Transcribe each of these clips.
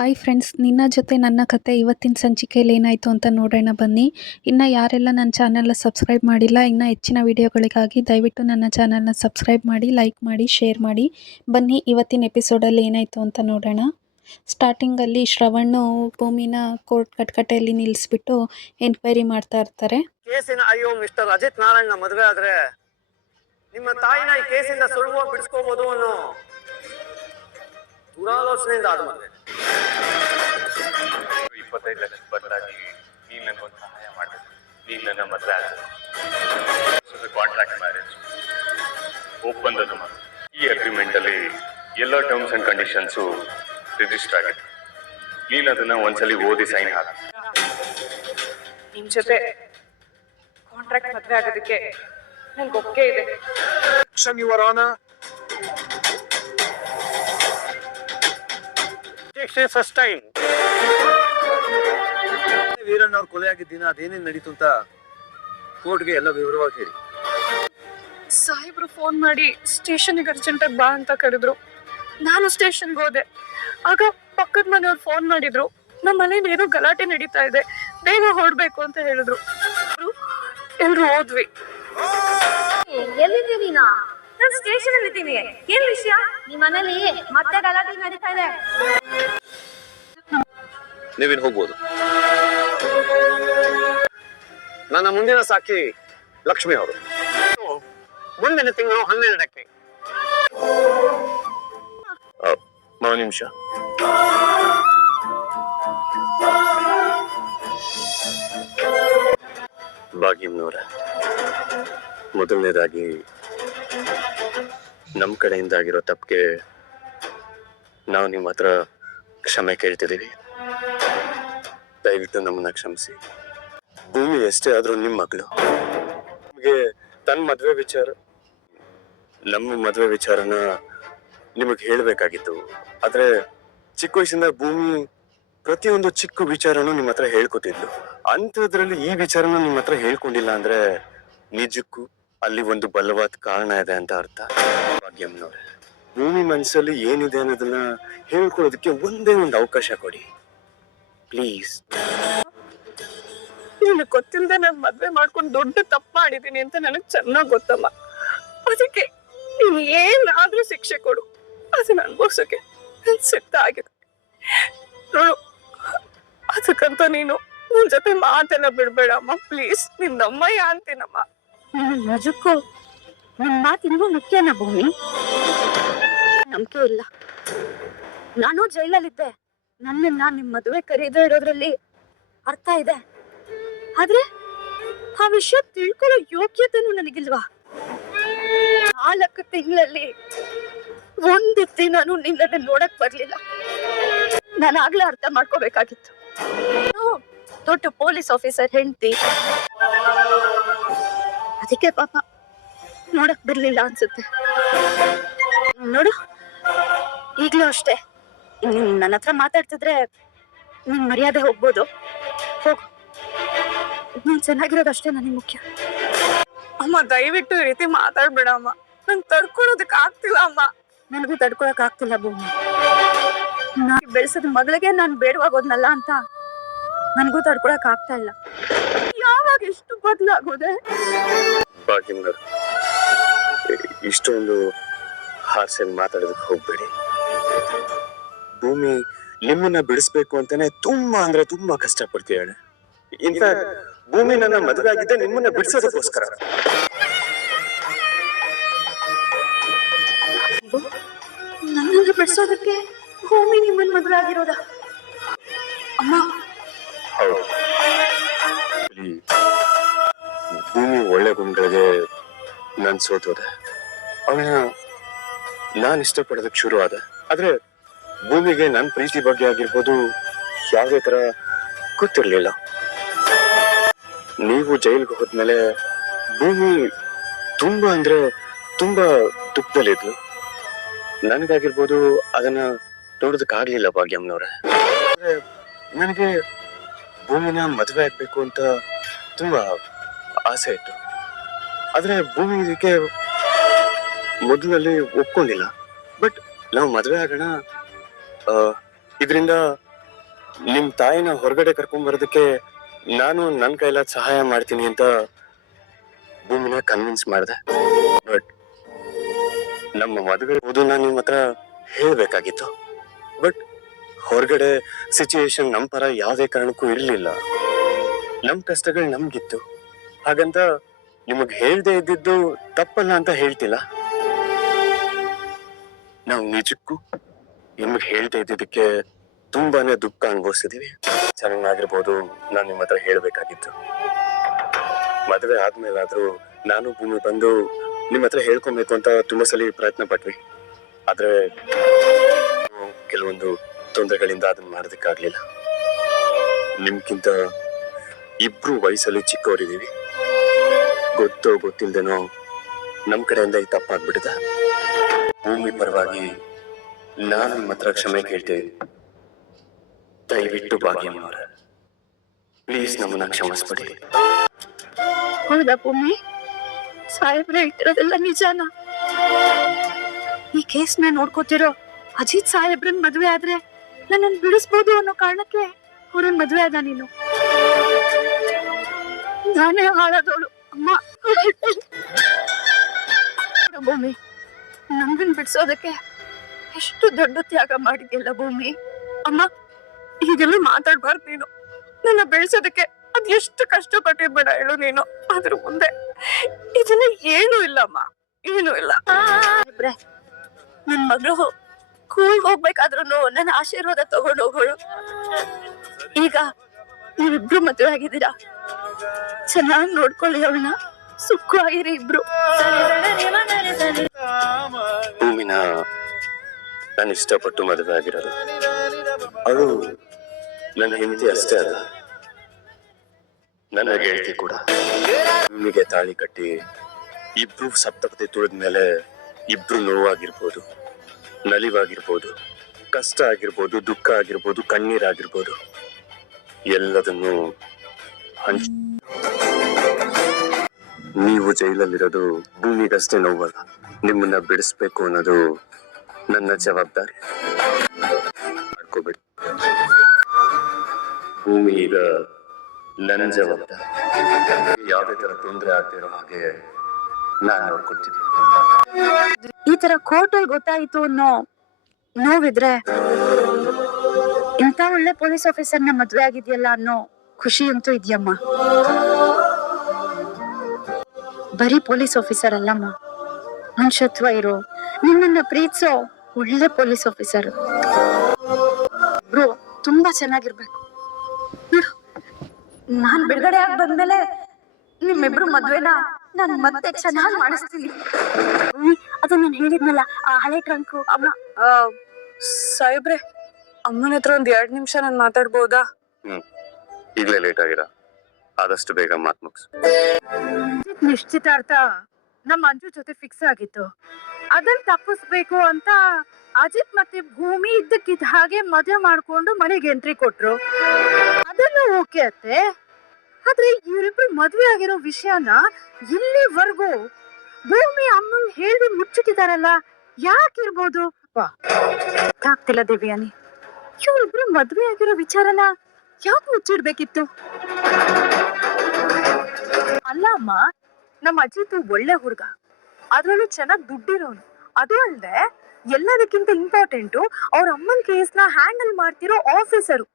hi friends ನಿನ್ನ ಜೊತೆ ನನ್ನ ಕತೆ ಇವತ್ತಿನ ಸಂಚಿಕೆಯಲ್ಲಿ ಏನಾಯಿತು ಅಂತ ನೋಡೋಣ ಬನ್ನಿ ಇನ್ನು ಯಾರೆಲ್ಲ ನನ್ನ ಚಾನಲ್ನ ಸಬ್ಸ್ಕ್ರೈಬ್ ಮಾಡಿಲ್ಲ ಇನ್ನು ಹೆಚ್ಚಿನ ವಿಡಿಯೋಗಳಿಗಾಗಿ ದಯವಿಟ್ಟು ನನ್ನ ಚಾನಲ್ನ ಸಬ್ಸ್ಕ್ರೈಬ್ ಮಾಡಿ ಲೈಕ್ ಮಾಡಿ ಶೇರ್ ಮಾಡಿ ಬನ್ನಿ ಇವತ್ತಿನ ಎಪಿಸೋಡಲ್ಲಿ ಏನಾಯಿತು ಅಂತ ನೋಡೋಣ ಸ್ಟಾರ್ಟಿಂಗಲ್ಲಿ ಶ್ರವಣ್ ಭೂಮಿನ ಕೋರ್ಟ್ ಕಟ್ಕಟ್ಟೆಯಲ್ಲಿ ನಿಲ್ಲಿಸ್ಬಿಟ್ಟು ಎನ್ಕ್ವೈರಿ ಮಾಡ್ತಾ ಇರ್ತಾರೆ ಅಜಿತ್ ನಾರಾಯಣ ಮದುವೆ ಆದ್ರೆ ನಿಮ್ಮ ತಾಯಿನ ಈ ಕೇಸಿಂದ ಬಿಡಿಸ್ಕೋಬಹುದು ಅನ್ನೋ ದುರಾಲೋಚನೆಯಿಂದ ಆದ ಇಪ್ಪತ್ತೈದು ಲಕ್ಷ ಬದಲಾಗಿ ನೀನು ನನಗೊಂದು ಸಹಾಯ ಮಾಡಿದೆ ನೀನು ನನ್ನ ಮದುವೆ ಆದ ಕಾಂಟ್ರಾಕ್ಟ್ ಮ್ಯಾರೇಜ್ ಒಪ್ಪಂದದ ಈ ಅಗ್ರಿಮೆಂಟ್ ಅಲ್ಲಿ ಎಲ್ಲ ಟರ್ಮ್ಸ್ ಅಂಡ್ ಕಂಡೀಷನ್ಸ್ ರಿಜಿಸ್ಟರ್ ಆಗಿದೆ ನೀನು ಅದನ್ನ ಒಂದ್ಸಲಿ ಓದಿ ಸೈನ್ ಹಾಕಿ ನಿಮ್ಮ ಜೊತೆ ಕಾಂಟ್ರಾಕ್ಟ್ ಮದುವೆ ಆಗೋದಕ್ಕೆ ನನಗೆ ಒಪ್ಪಿಗೆ ಇದೆ your honour first time Veeranna ಕೊಲೆ ಆಗಿದ್ದ ದಿನ ಅದೇನೇನ್ ನಡೀತು ಅಂತ ಕೋರ್ಟ್ಗೆ ಎಲ್ಲ ವಿವರವಾಗಿ ಹೇಳಿ ಸಾಹೇಬ್ರು ಫೋನ್ ಮಾಡಿ ಸ್ಟೇಷನ್ಗೆ ಆಗಿ ಬಾ ಅಂತ ಕರೆದ್ರು ನಾನು ಸ್ಟೇಷನ್ಗೆ ಹೋದೆ ಆಗ ಪಕ್ಕದ ಮನೆಯವ್ರು ಫೋನ್ ಮಾಡಿದ್ರು ನಮ್ಮ ಮನೇಲಿ ಏನೋ ಗಲಾಟೆ ನಡೀತಾ ಇದೆ ಬೇಗ ಹೊರಡ್ಬೇಕು ಅಂತ ಹೇಳಿದ್ರು ಎಲ್ರು ಹೋದ್ವಿ ಎಲ್ಲಿದ್ದೀನಿ ನಾನು ಸ್ಟೇಷನ್ ಅಲ್ಲಿ ಇದ್ದೀನಿ ಏನ್ ವಿಷಯ ನಿಮ್ಮ ಮನೇಲಿ ಮತ್ತೆ ಗಲಾಟೆ ನಡೀತಾ ಇದೆ ನೀವಿನ್ ಹೋಗ್ಬೋದು ನನ್ನ ಮುಂದಿನ ಸಾಕಿ ಲಕ್ಷ್ಮಿ ಅವರು ಮುಂದಿನ ತಿಂಗಳು ಹನ್ನೆರಡಕ್ಕೆ ನಿಮಿಷ ಬಾಗಿಮ್ನವರ ಮೊದಲನೇದಾಗಿ ನಮ್ಮ ಕಡೆಯಿಂದ ಆಗಿರೋ ತಪ್ಪಿಗೆ ನಾವು ನಿಮ್ಮ ಹತ್ರ ಕ್ಷಮೆ ಕೇಳ್ತಿದ್ದೀವಿ ದಯವಿಟ್ಟು ನಮ್ಮನ್ನ ಕ್ಷಮಿಸಿ ಭೂಮಿ ಎಷ್ಟೇ ಆದ್ರೂ ನಿಮ್ಮ ಮಗಳು ನಿಮಗೆ ತನ್ನ ಮದುವೆ ವಿಚಾರ ನಮ್ಮ ಮದುವೆ ವಿಚಾರನ ನಿಮಗೆ ಹೇಳಬೇಕಾಗಿತ್ತು ಆದರೆ ಚಿಕ್ಕ ವಯಸ್ಸಿಂದ ಭೂಮಿ ಪ್ರತಿಯೊಂದು ಚಿಕ್ಕ ವಿಚಾರನೂ ನಿಮ್ಮ ಹತ್ರ ಹೇಳ್ಕೊತಿದ್ಲು ಅಂಥದ್ರಲ್ಲಿ ಈ ವಿಚಾರನ ನಿಮ್ಮ ಹತ್ರ ಹೇಳ್ಕೊಂಡಿಲ್ಲ ಅಂದ್ರೆ ನಿಜಕ್ಕೂ ಅಲ್ಲಿ ಒಂದು ಬಲವಾದ ಕಾರಣ ಇದೆ ಅಂತ ಅರ್ಥ ಭಾಗ್ಯಮ್ಮನವ್ರೆ ಭೂಮಿ ಮನಸ್ಸಲ್ಲಿ ಏನಿದೆ ಅನ್ನೋದನ್ನ ಹೇಳ್ಕೊಳೋದಕ್ಕೆ ಒಂದೇ ಒಂದು ಅವಕಾಶ ಕೊಡಿ ಪ್ಲೀಸ್ ನಿನ್ನ ಗೊತ್ತಿಲ್ಲದೆ ನಾನು ಮದುವೆ ಮಾಡ್ಕೊಂಡು ದೊಡ್ಡ ತಪ್ಪು ಮಾಡಿದ್ದೀನಿ ಅಂತ ನನಗೆ ಚೆನ್ನಾಗಿ ಗೊತ್ತಮ್ಮ ಅದಕ್ಕೆ ನೀನು ಏನಾದರೂ ಶಿಕ್ಷೆ ಕೊಡು ಅದನ್ನ ಅನುಭವಿಸೋಕೆ ಸಿದ್ಧ ಆಗಿದೆ ನೋಡು ಅದಕ್ಕಂತ ನೀನು ನನ್ನ ಜೊತೆ ಮಾತನ್ನ ಬಿಡಬೇಡಮ್ಮ ಅಮ್ಮ ಪ್ಲೀಸ್ ನಿನ್ನ ಅಮ್ಮಯ್ಯ ಅಂತೀನಮ್ಮ ನಿಜಕ್ಕೂ ಮಾತು ಮಾತಿನೂ ಮುಖ್ಯನ ಭೂಮಿ ನಂಬಿಕೆ ಇಲ್ಲ ನಾನು ಜೈಲಲ್ಲಿದ್ದೆ ನನ್ನನ್ನ ನಿಮ್ ಮದುವೆ ಕರೀದೇ ಇರೋದ್ರಲ್ಲಿ ಅರ್ಥ ಇದೆ ಆದ್ರೆ ಆ ವಿಷಯ ತಿಳ್ಕೊಳ್ಳೋ ಯೋಗ್ಯತೆನೂ ನನಗಿಲ್ವಾ ನಾಲ್ಕು ತಿಂಗಳಲ್ಲಿ ಒಂದು ದಿನನು ನಿನ್ನನ್ನು ನೋಡಕ್ ಬರ್ಲಿಲ್ಲ ನಾನು ಆಗ್ಲೇ ಅರ್ಥ ಮಾಡ್ಕೋಬೇಕಾಗಿತ್ತು ದೊಡ್ಡ ಪೊಲೀಸ್ ಆಫೀಸರ್ ಹೆಂಡತಿ ಅದಕ್ಕೆ ಪಾಪ ನೋಡಕ್ ಬರ್ಲಿಲ್ಲ ಅನ್ಸುತ್ತೆ ನೋಡು ಈಗ್ಲೂ ಅಷ್ಟೇ ನನ್ನ ಹತ್ರ ಮಾತಾಡ್ತಿದ್ರೆ ನಿನ್ ಮರ್ಯಾದೆ ಹೋಗ್ಬೋದು ಹೋಗು ನೀನ್ ಚೆನ್ನಾಗಿರೋದಷ್ಟೇ ನನಗೆ ಮುಖ್ಯ ಅಮ್ಮ ದಯವಿಟ್ಟು ಈ ರೀತಿ ಮಾತಾಡ್ಬೇಡ ಅಮ್ಮ ನಂಗೆ ತಡ್ಕೊಳೋದಕ್ಕೆ ಆಗ್ತಿಲ್ಲ ಅಮ್ಮ ನನಗೂ ತಡ್ಕೊಳಕ್ ಆಗ್ತಿಲ್ಲ ಭೂಮಿ ನಾನು ಬೆಳೆಸಿದ ಮಗಳಿಗೆ ನಾನು ಬೇಡವಾಗೋದ್ನಲ್ಲ ಅಂತ ನನಗೂ ತಡ್ಕೊಳಕ್ ಆಗ್ತಾ ಇಲ್ಲ ಯಾವಾಗ ಎಷ್ಟು ಬದಲಾಗೋದೆ ಇಷ್ಟೊಂದು ಹಾಸ್ಯ ಮಾತಾಡೋದಕ್ಕೆ ಹೋಗ್ಬೇಡಿ ಭೂಮಿ ನಿಮ್ಮನ್ನ ಬಿಡಿಸ್ಬೇಕು ಅಂತಾನೆ ತುಂಬಾ ಅಂದ್ರೆ ತುಂಬಾ ಕಷ್ಟ ಪಡ್ತಿದ್ದಾಳೆ ಇನ್ಫ್ಯಾಕ್ಟ್ ಭೂಮಿ ನನ್ನ ಮದುವೆ ಆಗಿದ್ದೆ ನಿಮ್ಮನ್ನ ಬಿಡಿಸೋದಕ್ಕೋಸ್ಕರ ಭೂಮಿ ನಿಮ್ಮನ್ನ ಮದುವೆ ಆಗಿರೋದ ಅಮ್ಮ ಭೂಮಿ ಒಳ್ಳೆ ಗುಂಡ್ರಿಗೆ ನಾನ್ ಸೋತೋದೆ ಅವನ ನಾನ್ ಇಷ್ಟಪಡೋದಕ್ ಶುರು ಆದ ಆದ್ರೆ ಭೂಮಿಗೆ ನನ್ನ ಪ್ರೀತಿ ಬಗ್ಗೆ ಆಗಿರ್ಬೋದು ಯಾವುದೇ ತರ ಗೊತ್ತಿರಲಿಲ್ಲ ನೀವು ಜೈಲ್ಗೆ ಹೋದ್ಮೇಲೆ ಭೂಮಿ ತುಂಬಾ ಅಂದ್ರೆ ತುಂಬಾ ದುಃಖದಲ್ಲಿದ್ಲು ನನಗಾಗಿರ್ಬೋದು ಅದನ್ನ ನೋಡೋದಕ್ಕಾಗ್ಲಿಲ್ಲ ಭಾಗ್ಯಮ್ಮನವ್ರೆ ನನಗೆ ಭೂಮಿನ ಮದುವೆ ಆಗ್ಬೇಕು ಅಂತ ತುಂಬಾ ಆಸೆ ಇತ್ತು ಆದ್ರೆ ಭೂಮಿ ಇದಕ್ಕೆ ಮೊದಲಲ್ಲಿ ಒಪ್ಕೊಂಡಿಲ್ಲ ಬಟ್ ನಾವು ಮದುವೆ ಆಗೋಣ ಇದರಿಂದ ನಿಮ್ ತಾಯಿನ ಹೊರಗಡೆ ಕರ್ಕೊಂಡ್ ಬರೋದಕ್ಕೆ ನಾನು ನನ್ ಕೈಲಾದ್ ಸಹಾಯ ಮಾಡ್ತೀನಿ ಅಂತ ಭೂಮಿನ ಕನ್ವಿನ್ಸ್ ಮಾಡಿದೆ ಬಟ್ ನಮ್ಮ ಮದುವೆ ನಾನು ನಿಮ್ ಹತ್ರ ಹೇಳ್ಬೇಕಾಗಿತ್ತು ಬಟ್ ಹೊರಗಡೆ ಸಿಚುಯೇಷನ್ ನಮ್ಮ ಪರ ಯಾವುದೇ ಕಾರಣಕ್ಕೂ ಇರಲಿಲ್ಲ ನಮ್ ಕಷ್ಟಗಳು ನಮ್ಗಿತ್ತು ಹಾಗಂತ ನಿಮಗ್ ಹೇಳ್ದೆ ಇದ್ದಿದ್ದು ತಪ್ಪಲ್ಲ ಅಂತ ಹೇಳ್ತಿಲ್ಲ ನಾವು ನಿಜಕ್ಕೂ ನಿಮ್ಗೆ ಹೇಳ್ತಾ ಇದ್ದಿದ್ದಕ್ಕೆ ತುಂಬಾನೇ ದುಃಖ ಅನುಭವಿಸಿದೀವಿ ಚೆನ್ನಾಗಿರ್ಬೋದು ನಾನು ನಿಮ್ಮ ಹತ್ರ ಹೇಳಬೇಕಾಗಿತ್ತು ಮದುವೆ ಆದ್ಮೇಲಾದ್ರೂ ನಾನು ಭೂಮಿ ಬಂದು ನಿಮ್ಮ ಹತ್ರ ಹೇಳ್ಕೊಬೇಕು ಅಂತ ತುಂಬಾ ಸಲ ಪ್ರಯತ್ನ ಪಟ್ವಿ ಆದ್ರೆ ಕೆಲವೊಂದು ತೊಂದರೆಗಳಿಂದ ಅದನ್ನ ಮಾಡೋದಕ್ಕಾಗ್ಲಿಲ್ಲ ನಿಮ್ಗಿಂತ ಇಬ್ರು ವಯಸ್ಸಲ್ಲಿ ಚಿಕ್ಕವರಿದ್ದೀವಿ ಗೊತ್ತೋ ಗೊತ್ತಿಲ್ದೇನೋ ನಮ್ ಕಡೆಯಿಂದ ಈ ತಪ್ಪಾಗ್ಬಿಟ್ಟಿದೆ ಭೂಮಿ ಪರವಾಗಿ ನಾನು ನಿಮ್ಮ ಹತ್ರ ಕ್ಷಮೆ ಕೇಳ್ತೇವೆ ದಯವಿಟ್ಟು ಭಾಗ್ಯಮ್ಮವರ ಪ್ಲೀಸ್ ನಮ್ಮನ್ನ ಕ್ಷಮಿಸ್ಬಿಡಿ ಹೌದಾ ಭೂಮಿ ಸಾಹೇಬ್ರ ಇಟ್ಟಿರೋದೆಲ್ಲ ನಿಜಾನ ಈ ಕೇಸ್ನ ನೋಡ್ಕೋತಿರೋ ಅಜಿತ್ ಸಾಹೇಬ್ರನ್ ಮದ್ವೆ ಆದ್ರೆ ನನ್ನನ್ನು ಬಿಡಿಸ್ಬೋದು ಅನ್ನೋ ಕಾರಣಕ್ಕೆ ಅವ್ರನ್ ಮದುವೆ ಆದ ನೀನು ನಾನೇ ಹಾಳಾದವಳು ಅಮ್ಮ ಭೂಮಿ ನಮ್ಗನ್ ಬಿಡಿಸೋದಕ್ಕೆ ಎಷ್ಟು ದೊಡ್ಡ ತ್ಯಾಗ ಮಾಡಿದ್ಯಲ್ಲ ಭೂಮಿ ಅಮ್ಮ ಹೀಗೆಲ್ಲ ಮಾತಾಡ್ಬಾರ್ದು ನೀನು ನನ್ನ ಬೆಳೆಸೋದಕ್ಕೆ ಅದ್ ಎಷ್ಟು ಕಷ್ಟಪಟ್ಟಿರ್ಬೇಡ ಹೇಳು ನೀನು ಅದ್ರ ಮುಂದೆ ಇದನ್ನ ಏನು ಅಮ್ಮ ಏನು ಇಲ್ಲ ನನ್ ಮಗಳು ಕೂಲ್ ಹೋಗ್ಬೇಕಾದ್ರೂ ನನ್ನ ಆಶೀರ್ವಾದ ತಗೊಂಡು ಹೋಗೋಳು ಈಗ ನೀವಿಬ್ರು ಮದುವೆ ಆಗಿದ್ದೀರಾ ಚೆನ್ನಾಗಿ ನೋಡ್ಕೊಳ್ಳಿ ಅವಳನ್ನ ಸುಖವಾಗಿರಿ ಇಬ್ರು ನಾನು ಇಷ್ಟಪಟ್ಟು ಮದುವೆ ಆಗಿರೋದು ಅದು ನನ್ನ ಹೆಂಡತಿ ಅಷ್ಟೇ ಅಲ್ಲ ನನ್ನ ಗೆಳತಿ ಕೂಡ ನಿಮಗೆ ತಾಳಿ ಕಟ್ಟಿ ಇಬ್ರು ಸಪ್ತಪತಿ ತುಳಿದ ಮೇಲೆ ಇಬ್ರು ನೋವಾಗಿರ್ಬೋದು ನಲಿವಾಗಿರ್ಬೋದು ಕಷ್ಟ ಆಗಿರ್ಬೋದು ದುಃಖ ಆಗಿರ್ಬೋದು ಕಣ್ಣೀರಾಗಿರ್ಬೋದು ಎಲ್ಲದನ್ನು ಹಂಚ ನೀವು ಜೈಲಲ್ಲಿರೋದು ಭೂಮಿಗಷ್ಟೇ ನೋವಲ್ಲ ನಿಮ್ಮನ್ನ ಬಿಡಿಸ್ಬೇಕು ಅನ್ನೋದು ನನ್ನ ಜವಾಬ್ದಾರಿ ಮಾಡ್ಕೋಬೇಡಿ ಭೂಮಿ ಈಗ ನನ್ನ ಜವಾಬ್ದಾರಿ ಯಾವುದೇ ತರ ತೊಂದರೆ ಆಗ್ತಿರೋ ಹಾಗೆ ನಾನು ನೋಡ್ಕೊತೀನಿ ಈ ತರ ಕೋರ್ಟ್ ಗೊತ್ತಾಯ್ತು ಅನ್ನೋ ನೋವಿದ್ರೆ ಇಂಥ ಒಳ್ಳೆ ಪೊಲೀಸ್ ಆಫೀಸರ್ನ ಮದ್ವೆ ಆಗಿದೆಯಲ್ಲ ಅನ್ನೋ ಖುಷಿ ಅಂತೂ ಇದೆಯಮ್ಮ ಬರೀ ಪೊಲೀಸ್ ಆಫೀಸರ್ ಅಲ್ಲಮ್ಮ ಮನುಷ್ಯತ್ವ ಇರೋ ನಿಮ್ಮನ್ನ ಪ್ರೀತಿಸೋ ಒಳ್ಳೆ ಪೊಲೀಸ್ ಆಫೀಸರ್ ಬ್ರೋ ತುಂಬಾ ಚೆನ್ನಾಗಿರ್ಬೇಕು ನಾನ್ ಬಿಡುಗಡೆ ಆಗಿ ಬಂದ್ಮೇಲೆ ನಿಮ್ಮಿಬ್ರು ಮದ್ವೆನ ನಾನ್ ಮತ್ತೆ ಚೆನ್ನಾಗಿ ಮಾಡಿಸ್ತೀನಿ ಅದು ನಾನು ಹೇಳಿದ್ನಲ್ಲ ಆ ಹಳೆ ಟ್ರಂಕು ಅಮ್ಮ ಸಾಹೇಬ್ರೆ ಅಮ್ಮನ ಹತ್ರ ಒಂದ್ ಎರಡ್ ನಿಮಿಷ ನಾನು ಮಾತಾಡ್ಬೋದಾ ಹ್ಮ್ ಈಗಲೇ ಲೇಟ್ ಆಗಿರ ಆದಷ್ಟು ಬೇಗ ಮಾತು ಮುಗಿಸು ನಿಶ್ಚಿತಾರ್ಥ ನಮ್ಮ ಅಂಜು ಜೊತೆ ಫಿಕ್ಸ್ ಆಗಿತ್ತು ಅದನ್ ತಪ್ಪಿಸ್ಬೇಕು ಅಂತ ಅಜಿತ್ ಮತ್ತೆ ಭೂಮಿ ಇದ್ದಕ್ಕಿದ್ದ ಹಾಗೆ ಮದುವೆ ಮಾಡ್ಕೊಂಡು ಮನೆಗೆ ಎಂಟ್ರಿ ಕೊಟ್ರು ಅದನ್ನು ಓಕೆ ಅತ್ತೆ ಆದ್ರೆ ಇವರಿಬ್ರು ಮದುವೆ ಆಗಿರೋ ವಿಷಯನ ಇಲ್ಲಿವರೆಗೂ ಭೂಮಿ ಅಮ್ಮ ಹೇಳಿ ಮುಚ್ಚಿಟ್ಟಿದಾರಲ್ಲ ಯಾಕಿರ್ಬೋದು ಆಗ್ತಿಲ್ಲ ದೇವಿಯಾನಿ ಇವರಿಬ್ರು ಮದ್ವೆ ಆಗಿರೋ ವಿಚಾರನ ಯಾಕೆ ಮುಚ್ಚಿಡ್ಬೇಕಿತ್ತು ಅಲ್ಲ ಅಮ್ಮ ನಮ್ಮ ಅಜಿತ್ ಒಳ್ಳೆ ಹುಡುಗ ಅದ್ರಲ್ಲೂ ಚೆನ್ನಾಗಿ ದುಡ್ಡಿರೋನು ಅದೇ ಅಲ್ಲದೆ ಎಲ್ಲದಕ್ಕಿಂತ ಇಂಪಾರ್ಟೆಂಟು ಅವ್ರ ಅಮ್ಮನ ಕೇಸ್ನ ಹ್ಯಾಂಡಲ್ ಮಾಡ್ತಿರೋ ಆಫೀಸರು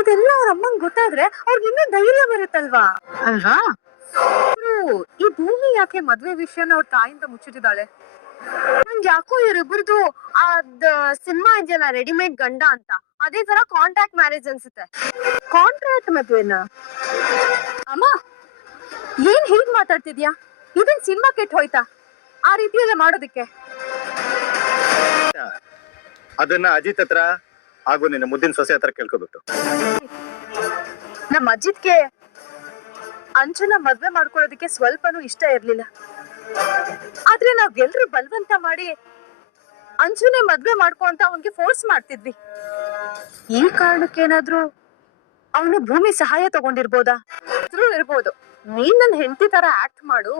ಇದೆಲ್ಲ ಅವ್ರ ಅಮ್ಮಂಗ್ ಗೊತ್ತಾದ್ರೆ ಅವ್ರಿಗೆ ಇನ್ನೂ ಧೈರ್ಯ ಬರುತ್ತಲ್ವಾ ಅಲ್ವಾ ಈ ಭೂಮಿ ಯಾಕೆ ಮದ್ವೆ ವಿಷಯನ ಅವ್ರ ತಾಯಿಂದ ಮುಚ್ಚಿಟ್ಟಿದ್ದಾಳೆ ನಂಗೆ ಯಾಕೋ ಇವರಿಬ್ಬರದು ಅದ್ ಸಿನಿಮಾ ಇದೆಯಲ್ಲ ರೆಡಿಮೇಡ್ ಗಂಡ ಅಂತ ಅದೇ ತರ ಕಾಂಟ್ರಾಕ್ಟ್ ಮ್ಯಾರೇಜ್ ಅನ್ಸುತ್ತೆ ಕಾಂಟ್ರಾಕ್ಟ್ ಮದುವೆನ ಅಮ್ಮ ಏನ್ ಹೀಗ್ ಮಾತಾಡ್ತಿದ್ಯಾ ಇದನ್ ಸಿನಿಮಾ ಕೆಟ್ಟ ಹೋಯ್ತಾ ಆ ರೀತಿಯಲ್ಲ ಮಾಡೋದಕ್ಕೆ ಅದನ್ನ ಅಜಿತ್ ಹತ್ರ ಹಾಗೂ ನಿನ್ನ ಮುದ್ದಿನ ಸೊಸೆ ಹತ್ರ ಕೇಳ್ಕೊಬಿಟ್ಟು ನಮ್ಮ ಅಜಿತ್ಗೆ ಅಂಜನ ಮದ್ವೆ ಮಾಡ್ಕೊಳ್ಳೋದಕ್ಕೆ ಸ್ವಲ್ಪನೂ ಇಷ್ಟ ಇರ್ಲಿಲ್ಲ ಆದ್ರೆ ನಾವೆಲ್ರೂ ಬಲವಂತ ಮಾಡಿ ಅಂಜುನೆ ಮದ್ವೆ ಮಾಡ್ಕೋ ಅಂತ ಅವನ್ಗೆ ಫೋರ್ಸ್ ಮಾಡ್ತಿದ್ವಿ ಈ ಕಾರಣಕ್ಕೇನಾದ್ರೂ ಅವನು ಭೂಮಿ ಸಹಾಯ ತಗೊಂಡಿರ್ಬೋದಾ ಇರ್ಬೋದು ನೀನ್ ನನ್ ಹೆಂಡತಿ ತರ ಆಕ್ಟ್ ಮಾಡು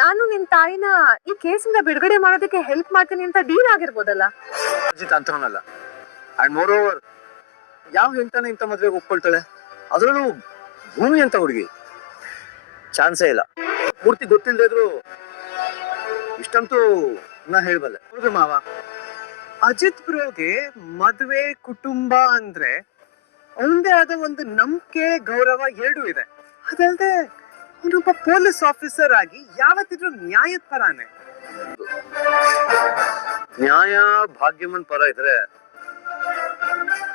ನಾನು ನಿನ್ ತಾಯಿನ ಈ ಕೇಸಿಂದ ಬಿಡುಗಡೆ ಮಾಡೋದಕ್ಕೆ ಹೆಲ್ಪ್ ಮಾಡ್ತೀನಿ ಅಂತ ಡೀಲ್ ಆಗಿರ್ಬೋದಲ್ಲ ಅಜಿತ್ ಅಂತವನಲ್ಲ ಅಂಡ್ ಮೋರ್ ಓವರ್ ಯಾವ ಹೆಂಡತಾನೆ ಇಂಥ ಮದ್ವೆಗೆ ಒಪ್ಕೊಳ್ತಾಳೆ ಅದ್ರೂ ಭೂಮಿ ಅಂತ ಹುಡುಗಿ ಚಾನ್ಸೇ ಇಲ್ಲ ಪೂರ್ತಿ ಗೊತ್ತಿಲ್ಲದೆ ಇದ್ರು ಇಷ್ಟಂತೂ ನಾ ಹೇಳ್ಬಲ್ಲೆ ಹೌದು ಮಾವ ಅಜಿತ್ ಪ್ರೋಗೆ ಮದುವೆ ಕುಟುಂಬ ಅಂದ್ರೆ ಒಂದೇ ಆದ ಒಂದು ನಂಬಿಕೆ ಗೌರವ ಎರಡೂ ಇದೆ ಅದಲ್ಲದೆ ಅವನೊಬ್ಬ ಪೊಲೀಸ್ ಆಫೀಸರ್ ಆಗಿ ಯಾವತ್ತಿದ್ರು ನ್ಯಾಯದ ಪರಾನೆ ನ್ಯಾಯ ಭಾಗ್ಯಮನ್ ಪರ ಇದ್ರೆ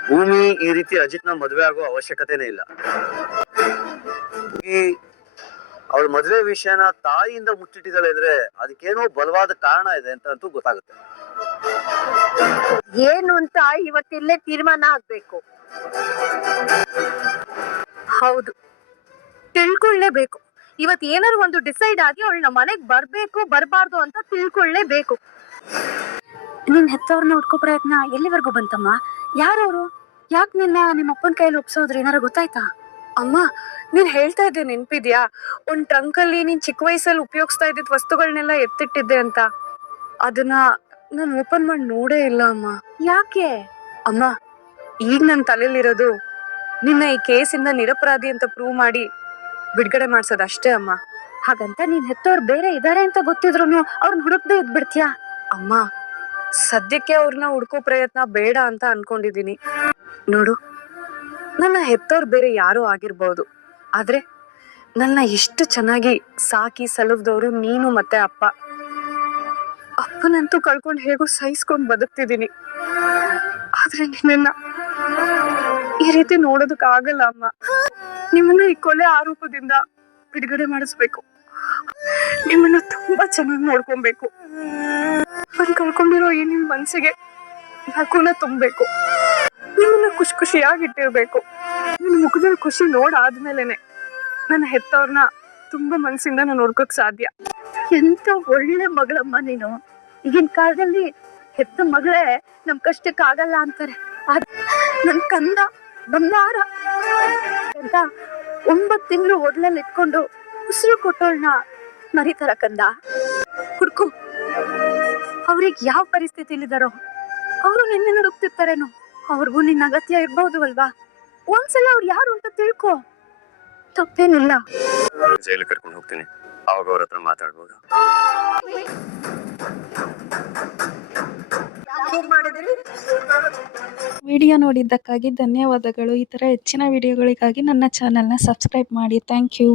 ಭೂಮಿ ಈ ರೀತಿ ಅಜಿತ್ನ ಮದ್ವೆ ಆಗೋ ಅವಶ್ಯಕತೆನೇ ಇಲ್ಲ ಈ ಅವಳ ಮದ್ವೆ ವಿಷಯನ ತಾಯಿಯಿಂದ ಮುಚ್ಚಿಟ್ಟಿದ್ದಾಳೆ ಅಂದ್ರೆ ಅದಕ್ಕೇನೋ ಬಲವಾದ ಕಾರಣ ಇದೆ ಅಂತ ಅಂತೂ ಗೊತ್ತಾಗುತ್ತೆ ಏನು ಅಂತ ಇವತ್ತಿಲ್ಲೇ ತೀರ್ಮಾನ ಆಗ್ಬೇಕು ಹೌದು ತಿಳ್ಕೊಳ್ಳೇಬೇಕು ಇವತ್ ಏನಾದ್ರು ಒಂದು ಡಿಸೈಡ್ ಆಗಿ ಅವಳು ನಮ್ಮ ಮನೆಗೆ ಬರ್ಬೇಕು ಬರಬಾರ್ದು ಅಂತ ತಿಳ್ಕೊಳ್ಳೇಬೇಕು ನಿನ್ ಹೆತ್ತವ್ರನ್ನ ಹುಡ್ಕೋ ಪ್ರಯತ್ನ ಎಲ್ಲಿವರೆಗೂ ಬಂತಮ್ಮ ಯಾರವರು ಯಾಕೆ ನಿನ್ನ ನಿಮ್ಮ ಅಪ್ಪನ ಕೈಯಲ್ಲಿ ಒಪ್ಸೋದ್ರ ಏನಾರು ಗೊತ್ತಾಯ್ತಾ ಅಮ್ಮ ನೀನ್ ಹೇಳ್ತಾ ಇದ್ದೆ ನೆನ್ಪಿದ್ಯಾ ಒಂದ್ ಟ್ರಂಕ್ ಅಲ್ಲಿ ನೀನ್ ಚಿಕ್ಕ ವಯಸ್ಸಲ್ಲಿ ಉಪಯೋಗಿಸ್ತಾ ಇದ್ದಿದ್ ವಸ್ತುಗಳನ್ನೆಲ್ಲ ಎತ್ತಿಟ್ಟಿದ್ದೆ ಅಂತ ಅದನ್ನ ನಾನು ಓಪನ್ ಮಾಡಿ ನೋಡೇ ಇಲ್ಲ ಅಮ್ಮ ಯಾಕೆ ಅಮ್ಮ ಈಗ ನನ್ನ ತಲೆಯಲ್ಲಿರೋದು ನಿನ್ನ ಈ ಕೇಸಿಂದ ನಿರಪರಾಧಿ ಅಂತ ಪ್ರೂವ್ ಮಾಡಿ ಬಿಡುಗಡೆ ಮಾಡ್ಸೋದು ಅಷ್ಟೇ ಅಮ್ಮ ಹಾಗಂತ ನೀನ್ ಹೆತ್ತವ್ರು ಬೇರೆ ಇದಾರೆ ಅಂತ ಗೊತ್ತಿದ್ರು ಅವ್ರನ್ನ ಹುಡುಕ್ದೆ ಇದ್ಬಿಡ್ತೀಯಾ ಅಮ್ಮ ಸದ್ಯಕ್ಕೆ ಅವ್ರನ್ನ ಹುಡ್ಕೋ ಪ್ರಯತ್ನ ಬೇಡ ಅಂತ ಅನ್ಕೊಂಡಿದೀನಿ ನೋಡು ನನ್ನ ಹೆತ್ತವ್ರು ಬೇರೆ ಯಾರು ಆಗಿರ್ಬೋದು ಆದ್ರೆ ನನ್ನ ಎಷ್ಟು ಚೆನ್ನಾಗಿ ಸಾಕಿ ಸಲುವ್ದವ್ರು ನೀನು ಮತ್ತೆ ಅಪ್ಪ ಅಪ್ಪನಂತೂ ಕಳ್ಕೊಂಡು ಹೇಗೋ ಸಹಿಸ್ಕೊಂಡು ಬದುಕ್ತಿದ್ದೀನಿ ಆದ್ರೆ ನಿನ್ನ ಈ ರೀತಿ ನೋಡೋದಕ್ಕಾಗಲ್ಲ ಅಮ್ಮ ನಿಮ್ಮನ್ನ ಈ ಕೊಲೆ ಆರೋಪದಿಂದ ಬಿಡುಗಡೆ ಮಾಡಿಸ್ಬೇಕು ನಿಮ್ಮನ್ನ ತುಂಬಾ ಚೆನ್ನಾಗಿ ನೋಡ್ಕೊಬೇಕು ಕಳ್ಕೊಂಡಿರೋ ಈ ನಿಮ್ ಮನ್ಸಿಗೆ ನಕುನ ತುಂಬಬೇಕು ನಿಮ್ಮನ್ನ ಖುಷಿ ಖುಷಿಯಾಗಿ ಇಟ್ಟಿರ್ಬೇಕು ನಿಮ್ ಮುಖದಲ್ಲಿ ಖುಷಿ ನೋಡಾದ್ಮೇಲೆನೆ ನನ್ನ ಹೆತ್ತವ್ರನ್ನ ತುಂಬಾ ಮನಸ್ಸಿಂದ ನಾನು ನೋಡ್ಕೋಕ್ ಸಾಧ್ಯ ಎಂತ ಒಳ್ಳೆ ಮಗಳಮ್ಮ ನೀನು ಈಗಿನ ಕಾಲದಲ್ಲಿ ಹೆತ್ತ ಮಗಳೇ ನಮ್ ಕಷ್ಟಕ್ಕಾಗಲ್ಲ ಅಂತಾರೆ ನನ್ ಕಂದ ಬಂಗಾರ ಅಂತ ಒಂಬತ್ತು ತಿಂಗಳು ಒಡ್ಲಲ್ಲಿ ಇಟ್ಕೊಂಡು ಉಸಿರು ಕೊಟ್ಟೋಳ್ನ ಮರಿತಾರ ಕಂದ ಹುಡ್ಕು ಅವ್ರಿಗೆ ಯಾವ ಪರಿಸ್ಥಿತಿಲಿದಾರೋ ಅವರು ನಿನ್ನೆ ಹುಡುಕ್ತಿರ್ತಾರೇನೋ ಅವ್ರಿಗೂ ನಿನ್ನ ಅಗತ್ಯ ಇರ್ಬಹುದು ಅಲ್ವಾ ಒಂದ್ಸಲ ಅವ್ರು ಯಾರು ಅಂತ ತಿಳ್ಕೋ ತಪ್ಪೇನಿಲ್ಲ ಜೈಲು ಕರ್ಕೊಂಡು ಹೋಗ್ತೀನಿ ಅವಾಗ ಅವ್ರ ಹತ್ರ ಮಾತಾಡ್ಬೋದು ವಿಡಿಯೋ ನೋಡಿದ್ದಕ್ಕಾಗಿ ಧನ್ಯವಾದಗಳು ಈ ಥರ ಹೆಚ್ಚಿನ ವಿಡಿಯೋಗಳಿಗಾಗಿ ನನ್ನ ಚಾನೆಲ್ನ ಸಬ್ಸ್ಕ್ರೈಬ್ ಮಾಡಿ ಥ್ಯಾಂಕ್ ಯು